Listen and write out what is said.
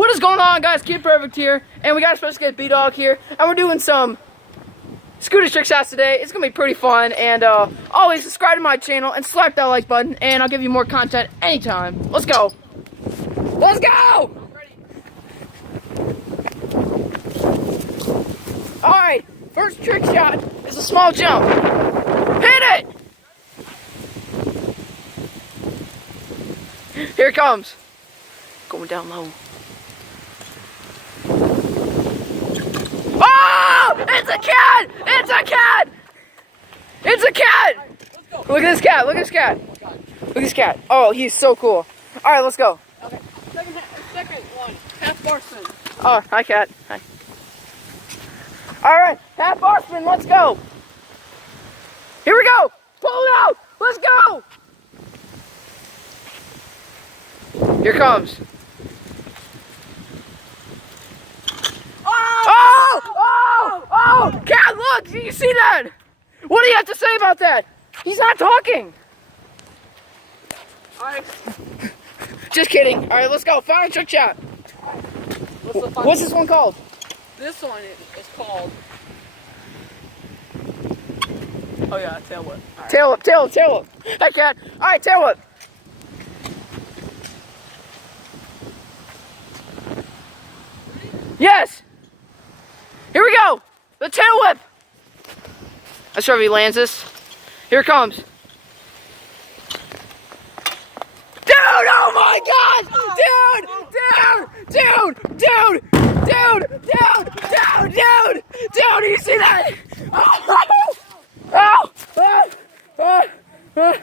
What is going on, guys? Kid Perfect here, and we got a special guest B-Dog here, and we're doing some scooter trick shots today. It's gonna be pretty fun, and always subscribe to my channel and slap that like button, and I'll give you more content anytime. Let's go! Let's go! Alright, first trick shot is a small jump. Hit it! Here it comes. Going down low. Oh! It's a cat! It's a cat! It's a cat! Look at this cat. Look at this cat. Look at this cat. Oh, he's so cool. Alright, let's go. Okay, second one. Half bar spin. Oh, hi cat. Hi. Alright, half bar spin, let's go. Here we go. Pull it out. Let's go. Here it comes. Oh! Cat, look! Do you see that? What do you have to say about that? He's not talking. Alright. Just kidding. Alright, let's go. Final trick shot. What's this one called? This one is called... Oh yeah, tail whip. Right. Tail whip, tail whip, tail whip. Hi, cat. Alright, tail whip. Yes! Here we go! The tail whip! Let's see if he lands this. Here it comes. Dude! Oh my gosh! Dude! Do you see that? Oh!